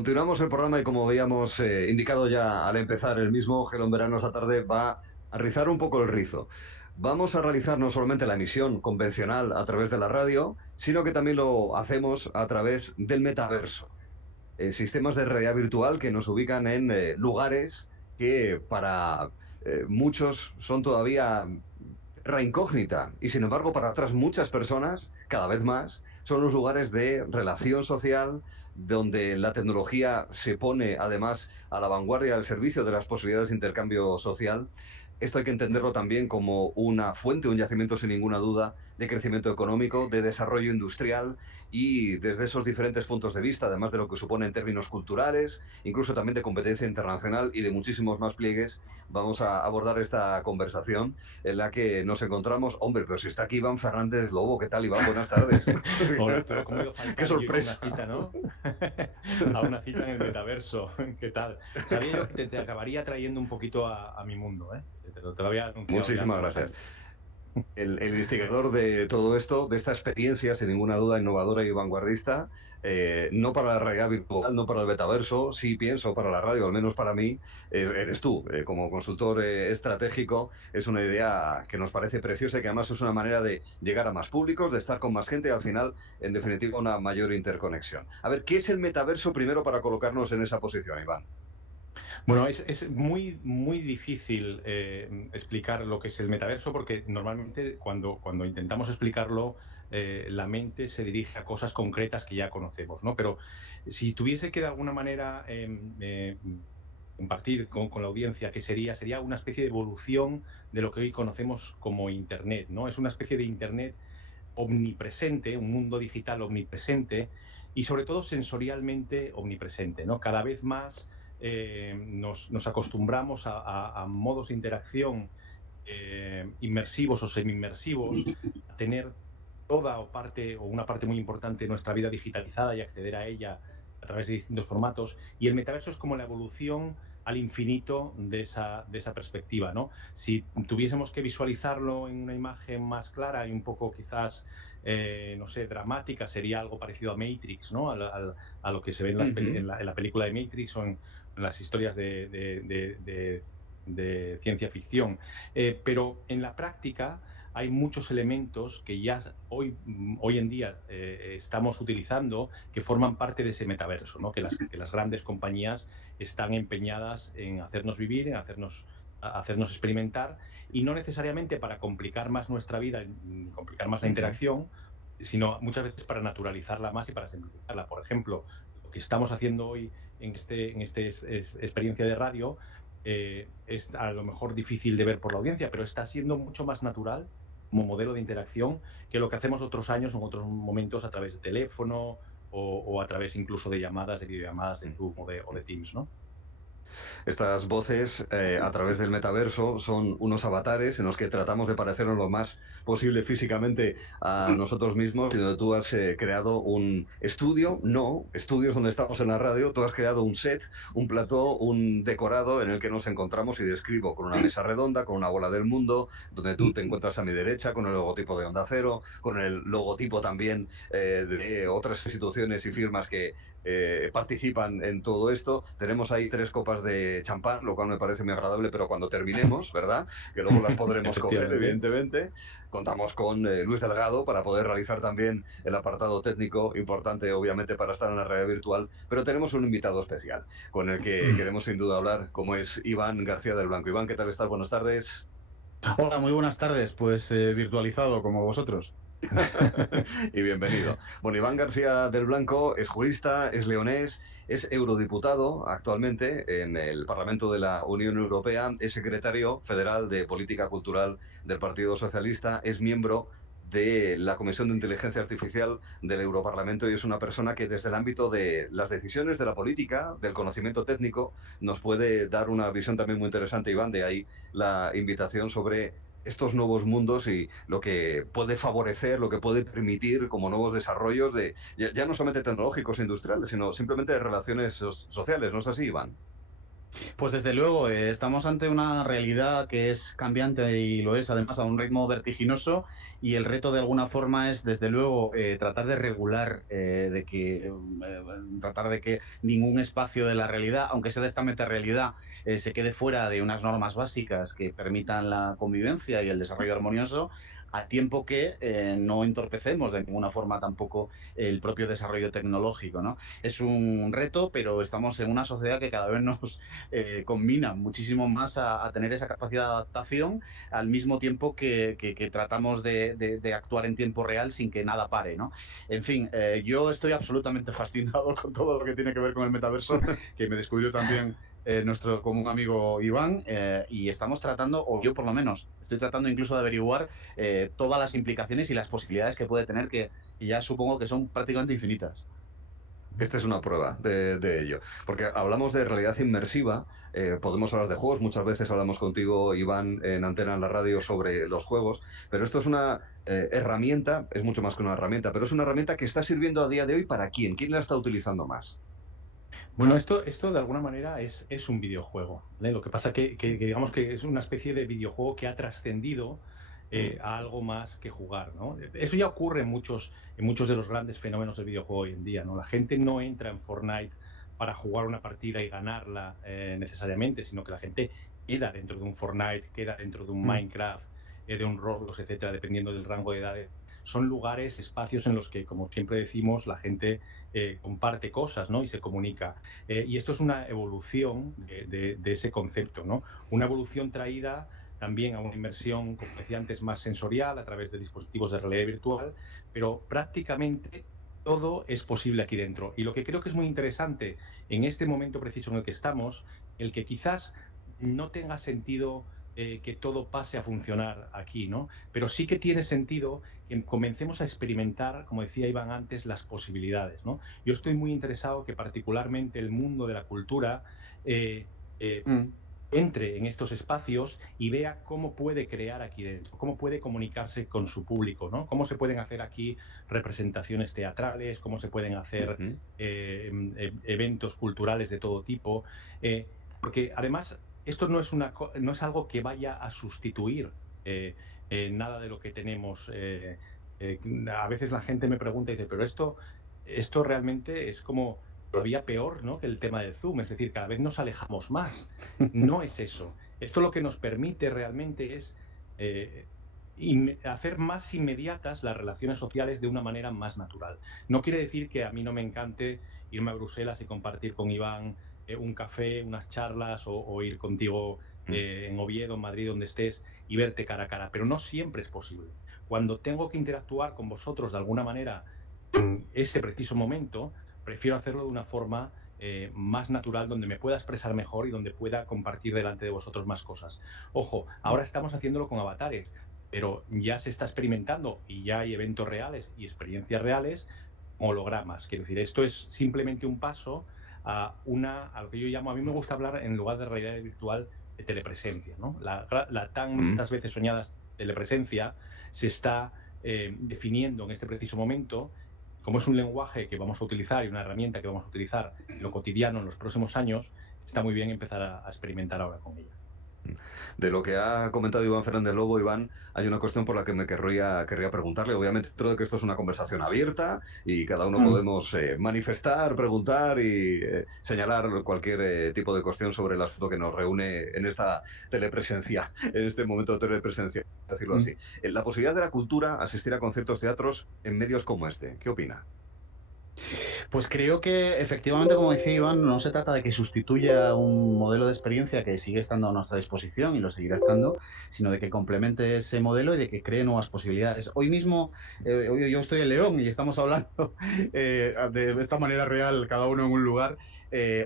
Continuamos el programa y como habíamos indicado ya al empezar el mismo, Gelo en verano esta tarde va a rizar un poco el rizo. Vamos a realizar no solamente la emisión convencional a través de la radio, sino que también lo hacemos a través del metaverso. Sistemas de realidad virtual que nos ubican en lugares que para muchos son todavía terra incógnita y sin embargo para otras muchas personas, cada vez más, son los lugares de relación social donde la tecnología se pone además a la vanguardia al servicio de las posibilidades de intercambio social. Esto hay que entenderlo también como una fuente, un yacimiento sin ninguna duda de crecimiento económico, de desarrollo industrial y desde esos diferentes puntos de vista, además de lo que supone en términos culturales, incluso también de competencia internacional y de muchísimos más pliegues, vamos a abordar esta conversación en la que nos encontramos. Hombre, pero si está aquí Iván Fernández Lobo, ¿qué tal, Iván? Buenas tardes. Hola, pero ¿cómo iba a ¡Qué faltar yo a una sorpresa! cita, ¿no? A una cita en el metaverso. ¿Qué tal? Sabía yo que te acabaría trayendo un poquito a mi mundo, ¿eh? Te lo había anunciado ya hace Muchísimas unos gracias. años. El instigador de todo esto, de esta experiencia, sin ninguna duda, innovadora y vanguardista, no para la realidad virtual, no para el metaverso, sí pienso para la radio, al menos para mí, eres tú. Como consultor estratégico, es una idea que nos parece preciosa y que además es una manera de llegar a más públicos, de estar con más gente y al final, en definitiva, una mayor interconexión. A ver, ¿qué es el metaverso primero para colocarnos en esa posición, Iván? Bueno, es muy difícil explicar lo que es el metaverso porque normalmente cuando intentamos explicarlo, la mente se dirige a cosas concretas que ya conocemos, ¿no? Pero si tuviese que de alguna manera compartir con la audiencia, que sería una especie de evolución de lo que hoy conocemos como Internet, ¿no? Es una especie de Internet omnipresente, un mundo digital omnipresente y sobre todo sensorialmente omnipresente, ¿no? Cada vez más nos acostumbramos a modos de interacción inmersivos o semi-inmersivos, a tener toda o parte o una parte muy importante de nuestra vida digitalizada y acceder a ella a través de distintos formatos. Y el metaverso es como la evolución al infinito de esa perspectiva, ¿no? Si tuviésemos que visualizarlo en una imagen más clara y un poco quizás, no sé, dramática, sería algo parecido a Matrix, ¿no? A lo que se ve Uh -huh. en la película de Matrix o en las historias de ciencia ficción. Pero en la práctica hay muchos elementos que ya hoy en día estamos utilizando que forman parte de ese metaverso, ¿no? Que las grandes compañías están empeñadas en hacernos vivir, en hacernos experimentar, y no necesariamente para complicar más nuestra vida, ni complicar más la Uh -huh. interacción, sino muchas veces para naturalizarla más y para simplificarla. Por ejemplo, lo que estamos haciendo hoy en esta experiencia de radio es a lo mejor difícil de ver por la audiencia, pero está siendo mucho más natural como modelo de interacción que lo que hacemos otros años o en otros momentos a través de teléfono o a través incluso de llamadas, de videollamadas de Zoom o de Teams, ¿no? Estas voces a través del metaverso son unos avatares en los que tratamos de parecernos lo más posible físicamente a nosotros mismos y donde tú has creado un estudio, no, estudios donde estamos en la radio, tú has creado un set, un plató, un decorado en el que nos encontramos y describo con una mesa redonda, con una bola del mundo, donde tú te encuentras a mi derecha con el logotipo de Onda Cero, con el logotipo también de otras instituciones y firmas que participan en todo esto. Tenemos ahí tres copas de champán, lo cual me parece muy agradable, pero cuando terminemos, ¿verdad? Que luego las podremos coger, Efectivamente. evidentemente. Contamos con Luis Delgado para poder realizar también el apartado técnico importante, obviamente, para estar en la realidad virtual, pero tenemos un invitado especial con el que queremos sin duda hablar, como es Iván García del Blanco. Iván, ¿qué tal estás? Buenas tardes. Hola, muy buenas tardes. Pues virtualizado como vosotros. Y bienvenido. Bueno, Iván García del Blanco es jurista, es leonés, es eurodiputado actualmente en el Parlamento de la Unión Europea, es secretario federal de Política Cultural del Partido Socialista, es miembro de la Comisión de Inteligencia Artificial del Europarlamento y es una persona que desde el ámbito de las decisiones de la política, del conocimiento técnico, nos puede dar una visión también muy interesante, Iván, de ahí la invitación sobre estos nuevos mundos y lo que puede favorecer, lo que puede permitir como nuevos desarrollos de ya no solamente tecnológicos e industriales, sino simplemente de relaciones sociales, ¿no es así, Iván? Pues desde luego, estamos ante una realidad que es cambiante y lo es además a un ritmo vertiginoso y el reto de alguna forma es desde luego tratar de regular, tratar de que ningún espacio de la realidad, aunque sea de esta metarealidad, se quede fuera de unas normas básicas que permitan la convivencia y el desarrollo armonioso, a tiempo que no entorpecemos de ninguna forma tampoco el propio desarrollo tecnológico, ¿no? Es un reto, pero estamos en una sociedad que cada vez nos combina muchísimo más a tener esa capacidad de adaptación al mismo tiempo que tratamos de actuar en tiempo real sin que nada pare, ¿no? En fin, yo estoy absolutamente fascinado con todo lo que tiene que ver con el metaverso, que me descubrió también nuestro común amigo Iván, y estamos tratando, o yo por lo menos, estoy tratando incluso de averiguar todas las implicaciones y las posibilidades que puede tener, que ya supongo que son prácticamente infinitas. Esta es una prueba de ello, porque hablamos de realidad inmersiva, podemos hablar de juegos, muchas veces hablamos contigo, Iván, en Antena en la radio sobre los juegos, pero esto es una herramienta, es mucho más que una herramienta, pero es una herramienta que está sirviendo a día de hoy para quién, quién la está utilizando más. Bueno, esto de alguna manera es un videojuego, ¿vale? Lo que pasa que digamos que es una especie de videojuego que ha trascendido Mm, a algo más que jugar, ¿no? Eso ya ocurre en muchos de los grandes fenómenos del videojuego hoy en día, ¿no? La gente no entra en Fortnite para jugar una partida y ganarla necesariamente, sino que la gente queda dentro de un Fortnite, queda dentro de un Mm. Minecraft, de un Roblox, etcétera, dependiendo del rango de edades. Son lugares, espacios en los que, como siempre decimos, la gente comparte cosas, ¿no? Y se comunica. Y esto es una evolución de ese concepto, ¿no? Una evolución traída también a una inmersión, como decía antes, más sensorial a través de dispositivos de realidad virtual, pero prácticamente todo es posible aquí dentro. Y lo que creo que es muy interesante en este momento preciso en el que estamos, el que quizás no tenga sentido que todo pase a funcionar aquí, ¿no? Pero sí que tiene sentido que comencemos a experimentar, como decía Iván antes, las posibilidades, ¿no? Yo estoy muy interesado que particularmente el mundo de la cultura eh, eh, Mm. entre en estos espacios y vea cómo puede crear aquí dentro, cómo puede comunicarse con su público, ¿no? Cómo se pueden hacer aquí representaciones teatrales, cómo se pueden hacer ujú. eventos culturales de todo tipo, porque además esto no es algo que vaya a sustituir eh, nada de lo que tenemos. Eh, a veces la gente me pregunta y dice, pero esto realmente es como todavía peor, ¿no? Que el tema del Zoom, es decir, cada vez nos alejamos más. No es eso. Esto lo que nos permite realmente es eh, hacer más inmediatas las relaciones sociales de una manera más natural. No quiere decir que a mí no me encante irme a Bruselas y compartir con Iván un café, unas charlas o ir contigo Mm. en Oviedo, en Madrid, donde estés y verte cara a cara, pero no siempre es posible. Cuando tengo que interactuar con vosotros de alguna manera en ese preciso momento, prefiero hacerlo de una forma más natural, donde me pueda expresar mejor y donde pueda compartir delante de vosotros más cosas. Ojo, ahora estamos haciéndolo con avatares, pero ya se está experimentando y ya hay eventos reales y experiencias reales, hologramas. Quiero decir, esto es simplemente un paso a lo que yo llamo, a mí me gusta hablar en lugar de realidad virtual, de telepresencia, ¿no? La Mm. tantas veces soñada telepresencia se está definiendo en este preciso momento. Como es un lenguaje que vamos a utilizar y una herramienta que vamos a utilizar en lo cotidiano en los próximos años, está muy bien empezar a experimentar ahora con ella. De lo que ha comentado Iván Fernández Lobo, Iván, hay una cuestión por la que querría preguntarle. Obviamente, dentro de que esto es una conversación abierta y cada uno Mm. podemos manifestar, preguntar y señalar cualquier tipo de cuestión sobre el asunto que nos reúne en esta telepresencia, en este momento de telepresencia, decirlo Mm. así. La posibilidad de la cultura asistir a conciertos, teatros en medios como este. ¿Qué opina? Pues creo que efectivamente, como decía Iván, no se trata de que sustituya un modelo de experiencia que sigue estando a nuestra disposición y lo seguirá estando, sino de que complemente ese modelo y de que cree nuevas posibilidades. Hoy mismo, hoy yo estoy en León y estamos hablando de esta manera real, cada uno en un lugar.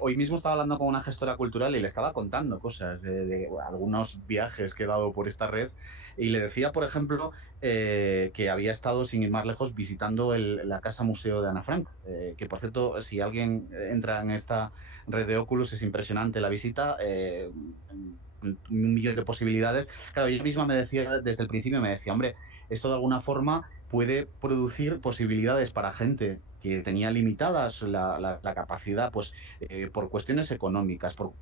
Hoy mismo estaba hablando con una gestora cultural y le estaba contando cosas de algunos viajes que he dado por esta red y le decía, por ejemplo, que había estado, sin ir más lejos, visitando la Casa Museo de Ana Frank, que por cierto, si alguien entra en esta red de Oculus, es impresionante la visita, un millón de posibilidades. Claro, ella misma me decía, desde el principio me decía, hombre, esto de alguna forma puede producir posibilidades para gente que tenía limitadas la capacidad, pues por cuestiones económicas, por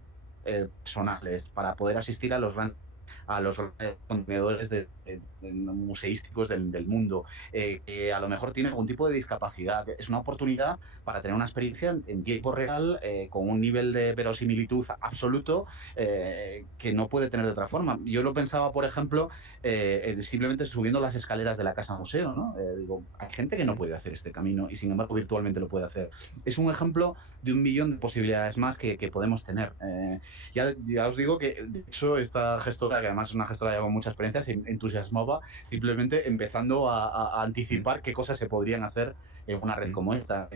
personales para poder asistir a los contenedores museísticos del mundo, que a lo mejor tiene algún tipo de discapacidad. Es una oportunidad para tener una experiencia en tiempo real, con un nivel de verosimilitud absoluto, que no puede tener de otra forma. Yo lo pensaba, por ejemplo, simplemente subiendo las escaleras de la Casa Museo, ¿no? Digo, hay gente que no puede hacer este camino y sin embargo virtualmente lo puede hacer. Es un ejemplo de 1 millón de posibilidades más que podemos tener. Ya os digo que, de hecho, esta gestora, que además es una gestora con mucha experiencia, se entusiasmaba simplemente empezando a anticipar qué cosas se podrían hacer en una red como esta.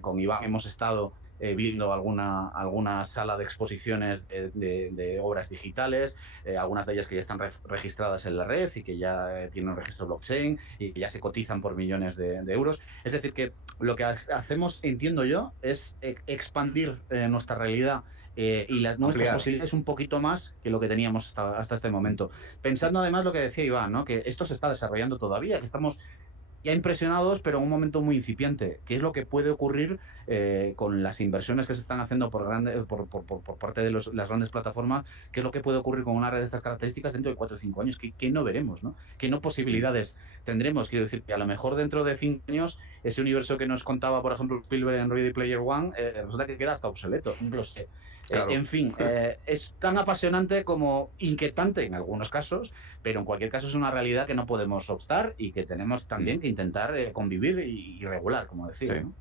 Con Iván hemos estado viendo alguna sala de exposiciones de obras digitales, algunas de ellas que ya están registradas en la red y que ya tienen un registro blockchain y que ya se cotizan por millones de euros. Es decir, que lo que hacemos, entiendo yo, es expandir nuestra realidad y nuestras Ampliar. posibilidades un poquito más que lo que teníamos hasta este momento. Pensando además lo que decía Iván, ¿no? Que esto se está desarrollando todavía, que estamos ya impresionados, pero en un momento muy incipiente. ¿Qué es lo que puede ocurrir con las inversiones que se están haciendo por parte de las grandes plataformas? ¿Qué es lo que puede ocurrir con una red de estas características dentro de 4 o 5 años? ¿Qué no veremos? ¿No? ¿Qué no posibilidades tendremos? Quiero decir que a lo mejor dentro de 5 años ese universo que nos contaba, por ejemplo, Spielberg en Ready Player One, resulta que queda hasta obsoleto. No lo sé. Claro. En fin, es tan apasionante como inquietante en algunos casos, pero en cualquier caso es una realidad que no podemos obstar y que tenemos también que intentar convivir y regular, como Sí. decía, ¿no?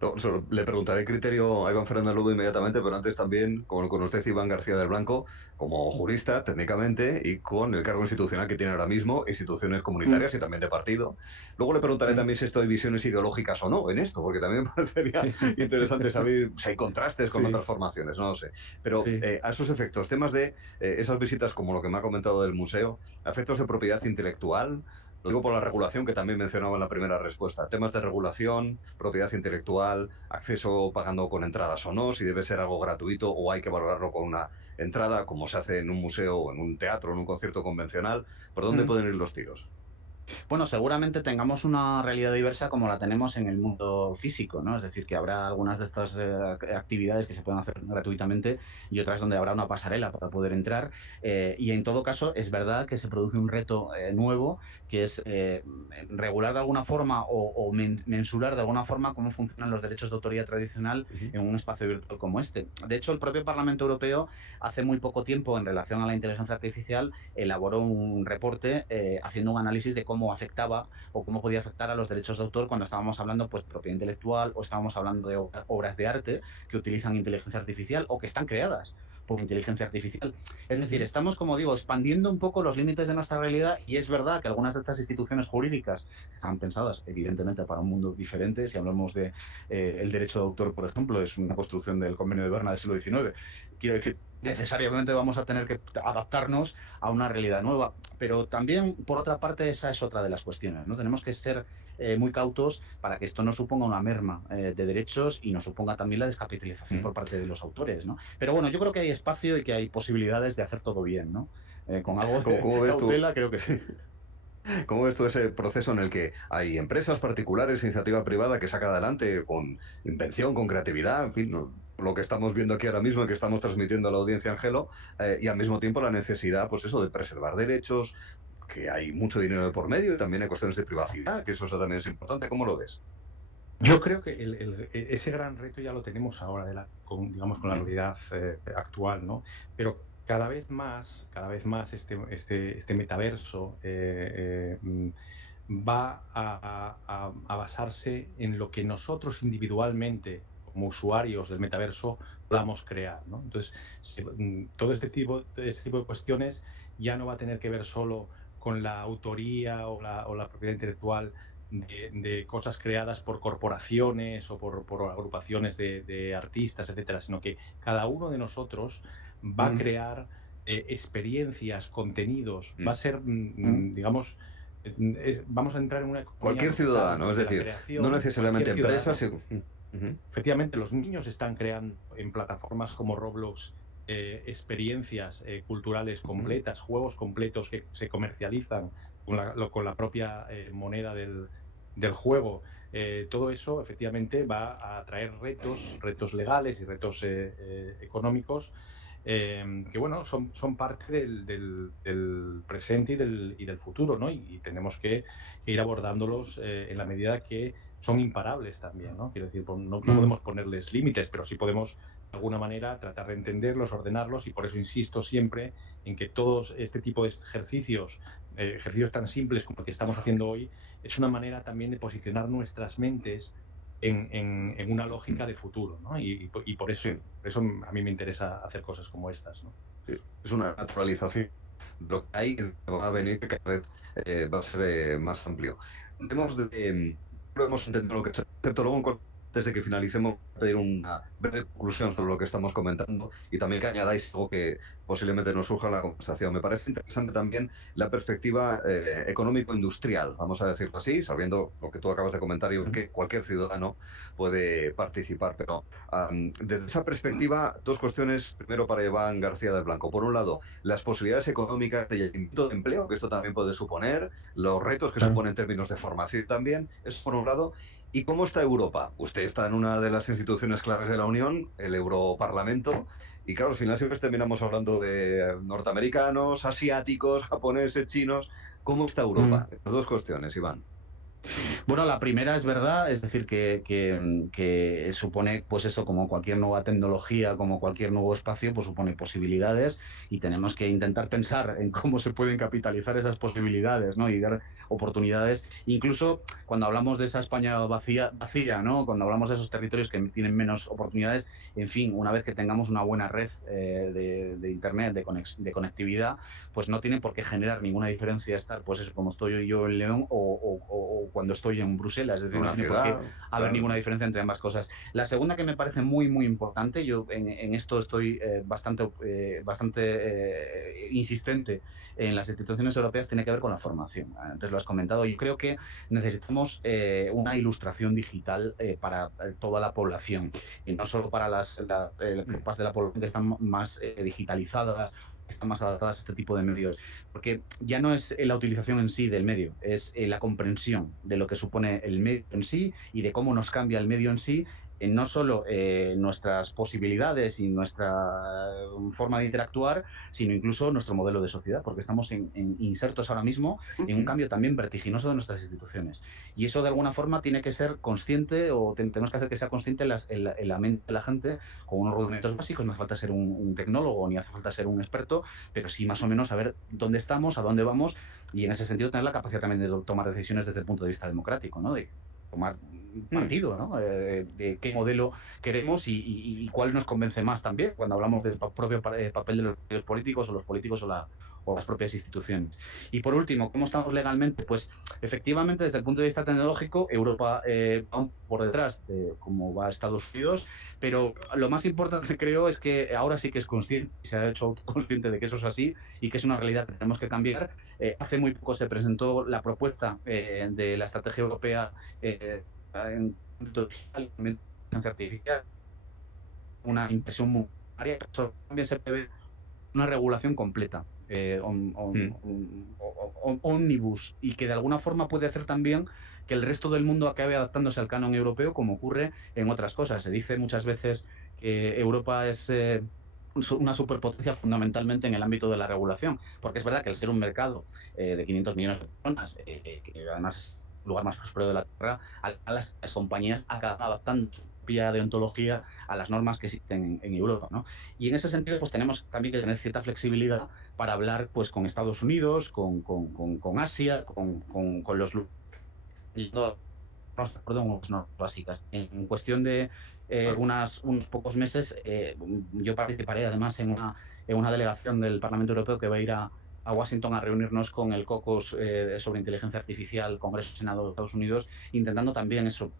No, le preguntaré criterio a Iván Fernández Lugo inmediatamente, pero antes también con usted, Iván García del Blanco, como jurista técnicamente y con el cargo institucional que tiene ahora mismo, instituciones Mm, comunitarias y también de partido. Luego le preguntaré mm, también si esto hay visiones ideológicas o no en esto, porque también me parecería interesante saber si hay contrastes con sí, otras formaciones, no lo sé. Pero sí. a esos efectos, temas de esas visitas como lo que me ha comentado del museo, efectos de propiedad intelectual. Lo digo por la regulación que también mencionaba en la primera respuesta. Temas de regulación, propiedad intelectual, acceso pagando con entradas o no, si debe ser algo gratuito o hay que valorarlo con una entrada, como se hace en un museo o en un teatro, en un concierto convencional. ¿Por dónde Mm. pueden ir los tiros? Bueno, seguramente tengamos una realidad diversa como la tenemos en el mundo físico, ¿no? Es decir, que habrá algunas de estas actividades que se pueden hacer gratuitamente y otras donde habrá una pasarela para poder entrar. Y en todo caso, es verdad que se produce un reto nuevo, que es regular de alguna forma o mensurar de alguna forma cómo funcionan los derechos de autoría tradicional Ujú. en un espacio virtual como este. De hecho, el propio Parlamento Europeo hace muy poco tiempo, en relación a la inteligencia artificial, elaboró un reporte haciendo un análisis de cómo afectaba o cómo podía afectar a los derechos de autor cuando estábamos hablando, pues, de propiedad intelectual o estábamos hablando de obras de arte que utilizan inteligencia artificial o que están creadas por inteligencia artificial. Es decir, Ujú. estamos, como digo, expandiendo un poco los límites de nuestra realidad y es verdad que algunas de estas instituciones jurídicas están pensadas, evidentemente, para un mundo diferente. Si hablamos de el derecho de autor, por ejemplo, es una construcción del Convenio de Berna del siglo XIX. Quiero decir, necesariamente vamos a tener que adaptarnos a una realidad nueva. Pero también, por otra parte, esa es otra de las cuestiones, ¿no? Tenemos que ser muy cautos para que esto no suponga una merma de derechos y no suponga también la descapitalización Mm. por parte de los autores, ¿no? Pero bueno, yo creo que hay espacio y que hay posibilidades de hacer todo bien, ¿no? Con algo ¿Cómo, de cómo ves tú? cautela, creo que sí. ¿Cómo ves tú ese proceso en el que hay empresas particulares, iniciativa privada que saca adelante con invención, con creatividad, en fin, lo que estamos viendo aquí ahora mismo y que estamos transmitiendo a la audiencia, Angelo, y al mismo tiempo la necesidad, pues eso, de preservar derechos, que hay mucho dinero de por medio y también hay cuestiones de privacidad, que eso también es importante. ¿Cómo lo ves? Yo creo que ese gran reto ya lo tenemos ahora, digamos, con la Mm. realidad actual, ¿no? Pero cada vez más este metaverso va a basarse en lo que nosotros individualmente, como usuarios del metaverso, podamos crear, ¿no? Entonces, todo este tipo de cuestiones ya no va a tener que ver solo con la autoría o la propiedad intelectual de cosas creadas por corporaciones o por agrupaciones de artistas, etcétera, sino que cada uno de nosotros va a Mm, crear experiencias, contenidos, va a Mm. ser, mm, digamos, vamos a entrar en una economía Cualquier brutal ciudadano, es de la decir, no creación, cualquier necesariamente empresas. ciudadano. Ujú. Efectivamente, los niños están creando en plataformas como Roblox experiencias culturales Ujú. completas, juegos completos que se comercializan con la propia moneda del juego. Todo eso efectivamente va a traer retos legales y retos económicos que bueno, son parte del presente y del futuro, ¿no? Y tenemos que ir abordándolos en la medida que son imparables también, ¿no? Quiero decir, no podemos ponerles límites, pero sí podemos de alguna manera tratar de entenderlos, ordenarlos, y por eso insisto siempre en que todos este tipo de ejercicios tan simples como el que estamos haciendo hoy, es una manera también de posicionar nuestras mentes en una lógica de futuro, ¿no? Y por eso a mí me interesa hacer cosas como estas, ¿no? Es una naturalización de lo que hay, que va a venir, que cada vez va a ser más amplio. Hemos entendido lo que es el concepto, luego antes de que finalicemos, pedir una breve conclusión sobre lo que estamos comentando y también que añadáis algo que posiblemente nos surja en la conversación. Me parece interesante también la perspectiva económico-industrial, vamos a decirlo así, sabiendo lo que tú acabas de comentar y que cualquier ciudadano puede participar. Pero desde esa perspectiva, dos cuestiones, primero para Iván García del Blanco. Por un lado, las posibilidades económicas de empleo, que esto también puede suponer, los retos que supone en términos de formación también, eso por un lado. ¿Y cómo está Europa? Usted está en una de las instituciones claves de la Unión, el Europarlamento, y claro, al final siempre terminamos hablando de norteamericanos, asiáticos, japoneses, chinos. ¿Cómo está Europa? Las dos cuestiones, Iván. Bueno, la primera es verdad, es decir, que supone, pues eso, como cualquier nueva tecnología, como cualquier nuevo espacio, pues supone posibilidades y tenemos que intentar pensar en cómo se pueden capitalizar esas posibilidades, ¿no? Y dar oportunidades. Incluso cuando hablamos de esa España vacía, ¿no? Cuando hablamos de esos territorios que tienen menos oportunidades, en fin, una vez que tengamos una buena red de Internet, de conectividad, pues no tiene por qué generar ninguna diferencia estar, pues eso, como estoy yo en León o cuando estoy en Bruselas, es decir, no tiene por qué haber ninguna diferencia entre ambas cosas. La segunda que me parece muy, muy importante, yo en esto estoy bastante insistente en las instituciones europeas, tiene que ver con la formación. Antes lo has comentado, yo creo que necesitamos una ilustración digital para toda la población, y no solo para las capas de la población que están más digitalizadas, están más adaptadas a este tipo de medios, porque ya no es la utilización en sí del medio, es la comprensión de lo que supone el medio en sí y de cómo nos cambia el medio en sí, en no solo nuestras posibilidades y nuestra forma de interactuar, sino incluso nuestro modelo de sociedad, porque estamos insertos ahora mismo en un cambio también vertiginoso de nuestras instituciones. Y eso de alguna forma tiene que ser consciente, o tenemos que hacer que sea consciente en la mente de la gente, con unos rudimentos básicos. No hace falta ser un tecnólogo ni hace falta ser un experto, pero sí más o menos saber dónde estamos, a dónde vamos, y en ese sentido tener la capacidad también de tomar decisiones desde el punto de vista democrático, ¿no? De tomar partido, ¿no? De qué modelo queremos y cuál nos convence más también cuando hablamos del propio papel de los políticos o las propias instituciones. Y por último, ¿cómo estamos legalmente? Pues efectivamente, desde el punto de vista tecnológico, Europa va por detrás de cómo va Estados Unidos, pero lo más importante creo es que ahora sí que es consciente, se ha hecho consciente de que eso es así y que es una realidad que tenemos que cambiar. Hace muy poco se presentó la propuesta de la estrategia europea en inteligencia artificial, una impresión monetaria, también se prevé una regulación completa, ómnibus, y que de alguna forma puede hacer también que el resto del mundo acabe adaptándose al canon europeo, como ocurre en otras cosas. Se dice muchas veces que Europa es una superpotencia fundamentalmente en el ámbito de la regulación, porque es verdad que al ser un mercado de 500 millones de personas, que además es el lugar más próspero de la Tierra, a las compañías acaban adaptando su propia deontología a las normas que existen en Europa, ¿no? Y en ese sentido, pues tenemos también que tener cierta flexibilidad para hablar, pues, con Estados Unidos, con Asia, con los normas básicas. En cuestión de unos pocos meses, yo participaré además en una delegación del Parlamento Europeo que va a ir a Washington a reunirnos con el COCOS sobre inteligencia artificial, Congreso y Senado de Estados Unidos, intentando también eso,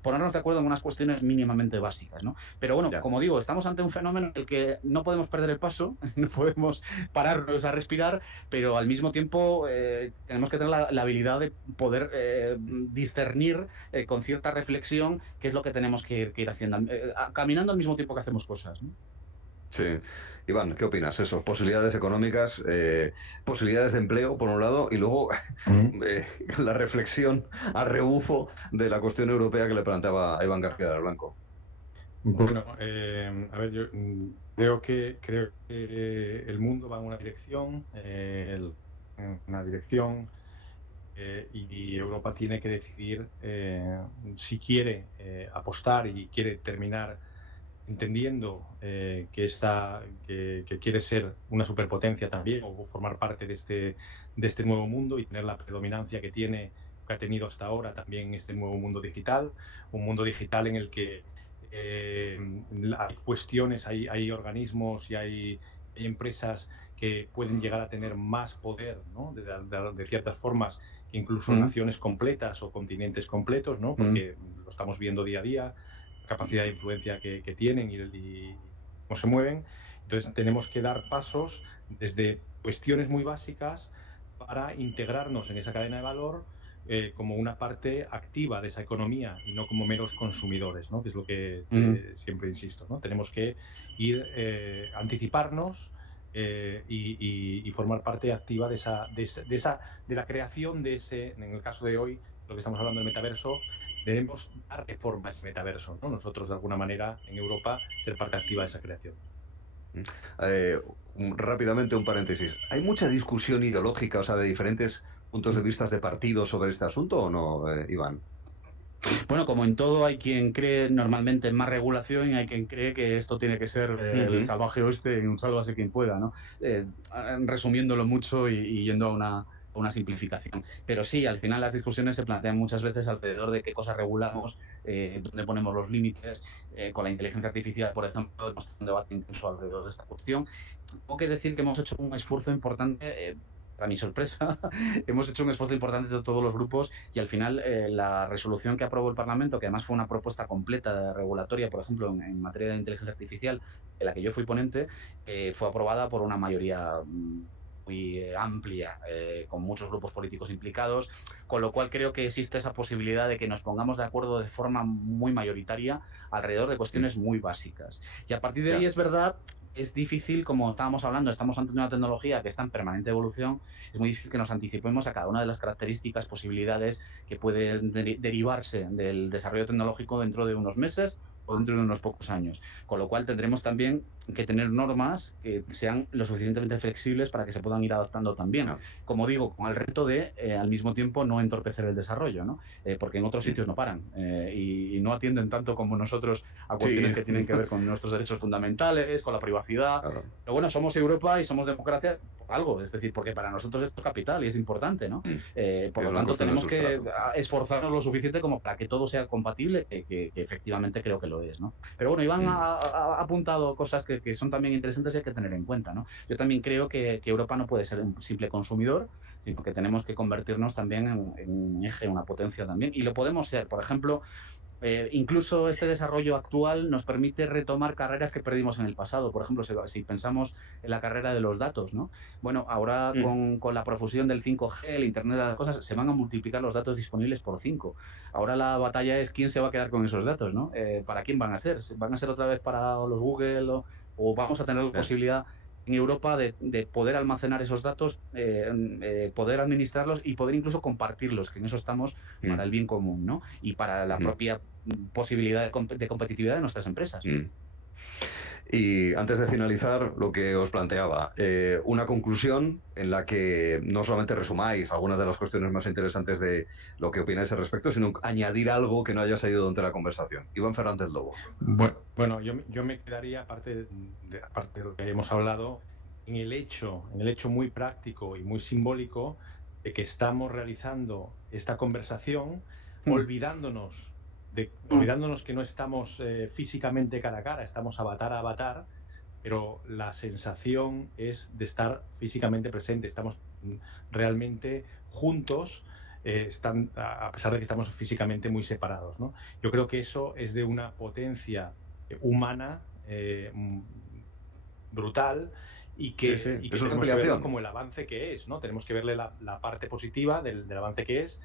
ponernos de acuerdo en unas cuestiones mínimamente básicas, ¿no? Pero bueno, como digo, estamos ante un fenómeno en el que no podemos perder el paso, no podemos pararnos a respirar, pero al mismo tiempo tenemos que tener la habilidad de poder discernir con cierta reflexión qué es lo que tenemos que ir haciendo, caminando al mismo tiempo que hacemos cosas, ¿no? Sí. Iván, ¿qué opinas? Eso, posibilidades económicas, posibilidades de empleo, por un lado, y luego la reflexión a rebufo de la cuestión europea que le planteaba a Iván García del Blanco. Bueno, a ver, yo Creo que el mundo va en una dirección y Europa tiene que decidir si quiere apostar y quiere terminar entendiendo que quiere ser una superpotencia también o formar parte de este nuevo mundo y tener la predominancia que ha tenido hasta ahora también en este nuevo mundo digital, un mundo digital en el que hay cuestiones, hay organismos y hay empresas que pueden llegar a tener más poder, ¿no? de ciertas formas que incluso naciones completas o continentes completos, ¿no? Porque lo estamos viendo día a día, la capacidad de influencia que tienen y cómo se mueven. Entonces tenemos que dar pasos desde cuestiones muy básicas para integrarnos en esa cadena de valor como una parte activa de esa economía y no como meros consumidores, ¿no? Que es lo que siempre insisto, ¿no? Tenemos que ir anticiparnos y formar parte activa de la creación de ese, en el caso de hoy, lo que estamos hablando del metaverso, debemos dar reforma a ese metaverso, ¿no? Nosotros, de alguna manera, en Europa, ser parte activa de esa creación. Rápidamente un paréntesis. ¿Hay mucha discusión ideológica, o sea, de diferentes puntos de vista de partidos sobre este asunto o no, Iván? Bueno, como en todo, hay quien cree normalmente en más regulación y hay quien cree que esto tiene que ser el salvaje oeste y un sálvase quien pueda, ¿no? Resumiéndolo mucho y yendo a una simplificación. Pero sí, al final las discusiones se plantean muchas veces alrededor de qué cosas regulamos, dónde ponemos los límites. Con la inteligencia artificial, por ejemplo, hemos tenido un debate intenso alrededor de esta cuestión. Tengo que decir que hemos hecho un esfuerzo importante. Para mi sorpresa, hemos hecho un esfuerzo importante de todos los grupos y al final la resolución que aprobó el Parlamento, que además fue una propuesta completa de regulatoria, por ejemplo, en materia de inteligencia artificial, de la que yo fui ponente, fue aprobada por una mayoría muy amplia, con muchos grupos políticos implicados, con lo cual creo que existe esa posibilidad de que nos pongamos de acuerdo de forma muy mayoritaria alrededor de cuestiones muy básicas. Y a partir de ahí es verdad, es difícil, como estábamos hablando, estamos ante una tecnología que está en permanente evolución, es muy difícil que nos anticipemos a cada una de las características, posibilidades que pueden derivarse del desarrollo tecnológico dentro de unos meses o dentro de unos pocos años. Con lo cual tendremos también que tener normas que sean lo suficientemente flexibles para que se puedan ir adaptando también. No. Como digo, con el reto de, al mismo tiempo, no entorpecer el desarrollo, ¿no? Porque en otros sitios no paran y no atienden tanto como nosotros a cuestiones que tienen que ver con nuestros derechos fundamentales, con la privacidad. Claro. Pero bueno, somos Europa y somos democracia por algo, es decir, porque para nosotros esto es capital y es importante, ¿no? Por lo tanto, tenemos que esforzarnos lo suficiente como para que todo sea compatible, que efectivamente creo que lo es, ¿no? Pero bueno, Iván ha apuntado cosas que son también interesantes y hay que tener en cuenta, ¿no? Yo también creo que Europa no puede ser un simple consumidor, sino que tenemos que convertirnos también en un eje, una potencia también, y lo podemos ser. Por ejemplo, incluso este desarrollo actual nos permite retomar carreras que perdimos en el pasado. Por ejemplo, si pensamos en la carrera de los datos, ¿no? Bueno, ahora con la profusión del 5G, el Internet de las cosas, se van a multiplicar los datos disponibles por 5. Ahora la batalla es quién se va a quedar con esos datos, ¿no? ¿Para quién van a ser? ¿Van a ser otra vez para los Google o vamos a tener la posibilidad en Europa de poder almacenar esos datos, poder administrarlos y poder incluso compartirlos, que en eso estamos para el bien común, ¿no? Y para la propia posibilidad de competitividad de nuestras empresas. Y antes de finalizar, lo que os planteaba, una conclusión en la que no solamente resumáis algunas de las cuestiones más interesantes de lo que opináis al respecto, sino añadir algo que no haya salido durante la conversación. Iván Fernández Lobo. Bueno, yo me quedaría, aparte de lo que hemos hablado, en el hecho muy práctico y muy simbólico de que estamos realizando esta conversación olvidándonos que no estamos físicamente cara a cara, estamos avatar a avatar, pero la sensación es de estar físicamente presente, estamos realmente juntos, a pesar de que estamos físicamente muy separados, ¿no? Yo creo que eso es de una potencia humana brutal y que tenemos que verlo como el avance que es, ¿no? Tenemos que verle la parte positiva del avance que es.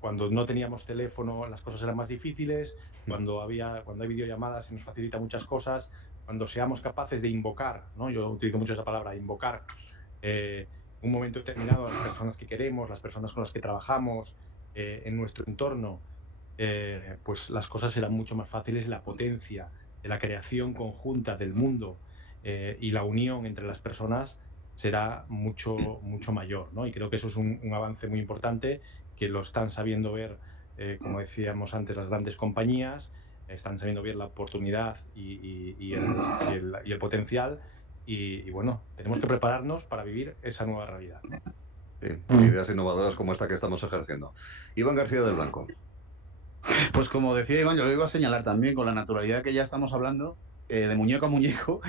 Cuando no teníamos teléfono las cosas eran más difíciles, cuando hay videollamadas se nos facilita muchas cosas, cuando seamos capaces de invocar, ¿no? Yo utilizo mucho esa palabra, invocar un momento determinado a las personas que queremos, las personas con las que trabajamos en nuestro entorno, pues las cosas serán mucho más fáciles y la potencia la creación conjunta del mundo y la unión entre las personas será mucho mayor, ¿no? Y creo que eso es un avance muy importante, que lo están sabiendo ver, como decíamos antes, las grandes compañías, están sabiendo ver la oportunidad y el potencial, y bueno, tenemos que prepararnos para vivir esa nueva realidad. Sí, ideas innovadoras como esta que estamos ejerciendo. Iván García del Blanco. Pues como decía Iván, yo lo iba a señalar también con la naturalidad que ya estamos hablando, de muñeco a muñeco,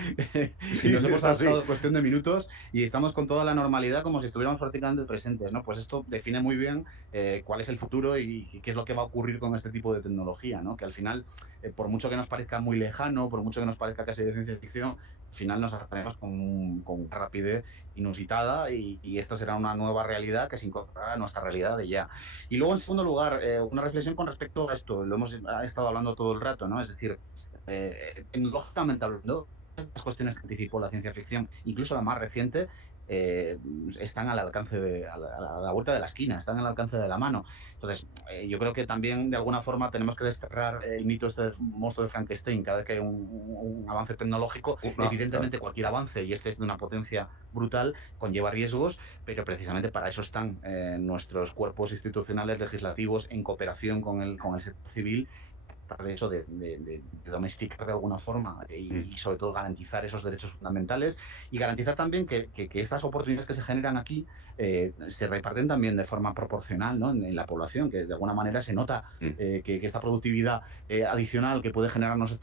Sí, y nos hemos es así. adaptado en cuestión de minutos y estamos con toda la normalidad como si estuviéramos prácticamente presentes, ¿no? Pues esto define muy bien cuál es el futuro y qué es lo que va a ocurrir con este tipo de tecnología, ¿no? Que al final, por mucho que nos parezca muy lejano, por mucho que nos parezca casi de ciencia ficción, al final nos atraemos con una rapidez inusitada y esto será una nueva realidad que se incorporará a nuestra realidad de ya. Y luego, en segundo lugar, una reflexión con respecto a esto, lo hemos estado hablando todo el rato, ¿no? Es decir, tecnológicamente hablando, las cuestiones que anticipó la ciencia ficción, incluso la más reciente, eh, están al alcance a la vuelta de la esquina, están al alcance de la mano. Entonces, yo creo que también de alguna forma tenemos que desterrar el mito este del monstruo de Frankenstein. Cada vez que hay un avance tecnológico, evidentemente cualquier avance, y este es de una potencia brutal, conlleva riesgos, pero precisamente para eso están nuestros cuerpos institucionales legislativos en cooperación con el sector civil, de eso, de domesticar de alguna forma y sobre todo garantizar esos derechos fundamentales y garantizar también que estas oportunidades que se generan aquí se reparten también de forma proporcional, ¿no? en la población, que de alguna manera se nota que esta productividad adicional que puede generarnos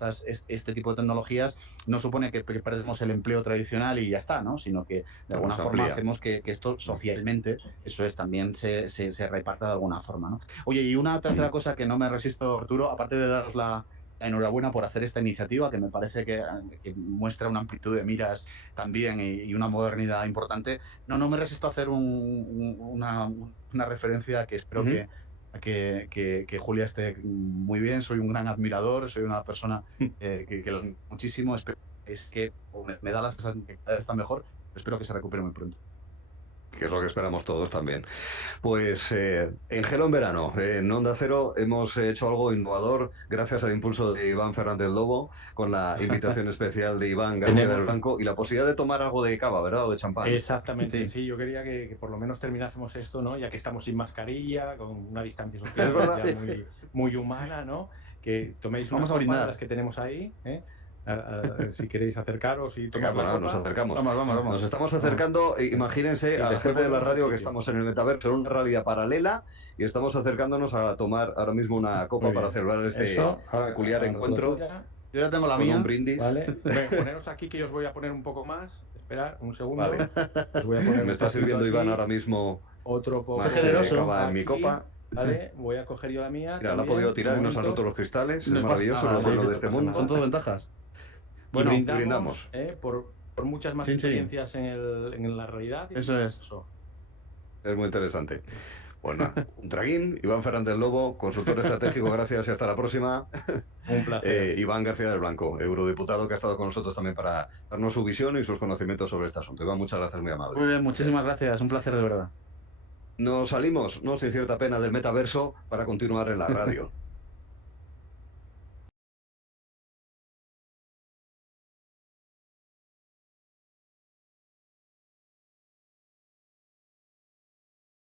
este tipo de tecnologías no supone que perdemos el empleo tradicional y ya está, ¿no? Sino que de alguna forma hacemos que esto socialmente, eso es, también se reparta de alguna forma, ¿no? Oye, y una tercera cosa que no me resisto, Arturo, aparte de daros la enhorabuena por hacer esta iniciativa, que me parece que muestra una amplitud de miras también y una modernidad importante, no me resisto a hacer una referencia que espero que Julia esté muy bien. Soy un gran admirador, soy una persona que lo admiro muchísimo. Es que me da la sensación de que cada vez está mejor. Espero que se recupere muy pronto. Que es lo que esperamos todos también. Pues en Gelo en Verano, en Onda Cero, hemos hecho algo innovador gracias al impulso de Iván Fernández Lobo, con la invitación especial de Iván García del Blanco y la posibilidad de tomar algo de cava, ¿verdad? O de champán. Exactamente, sí. Yo quería que por lo menos terminásemos esto, ¿no? Ya que estamos sin mascarilla, con una distancia social ya muy humana, ¿no? Que toméis una copa de las que tenemos ahí, ¿eh? Si queréis acercaros y tomar la copa. Nos acercamos. Vamos. Nos estamos acercando, imagínense a la gente de la radio que estamos en el metaverso, en una realidad paralela, y estamos acercándonos a tomar ahora mismo una copa para celebrar este peculiar encuentro. Yo ya tengo la mía. Un brindis. Vale. Poneros aquí que yo os voy a poner un poco más. Esperad un segundo. Vale. Os voy a poner Me está sirviendo aquí. Iván ahora mismo otro poco más generoso. cava en mi copa. Vale, voy a coger yo la mía. Mira, la ha podido tirar y nos han roto los cristales. Es maravilloso, lo malo de este mundo. Son todo ventajas. Bueno, brindamos. Por muchas más experiencias en la realidad. Eso es. Es muy interesante. Bueno, un traguín, Iván Fernández Lobo, consultor estratégico, gracias y hasta la próxima. Un placer. Iván García del Blanco, eurodiputado, que ha estado con nosotros también para darnos su visión y sus conocimientos sobre este asunto. Iván, muchas gracias, muy amable. Muy bien, muchísimas gracias, un placer de verdad. Nos salimos, no sin cierta pena, del metaverso para continuar en la radio.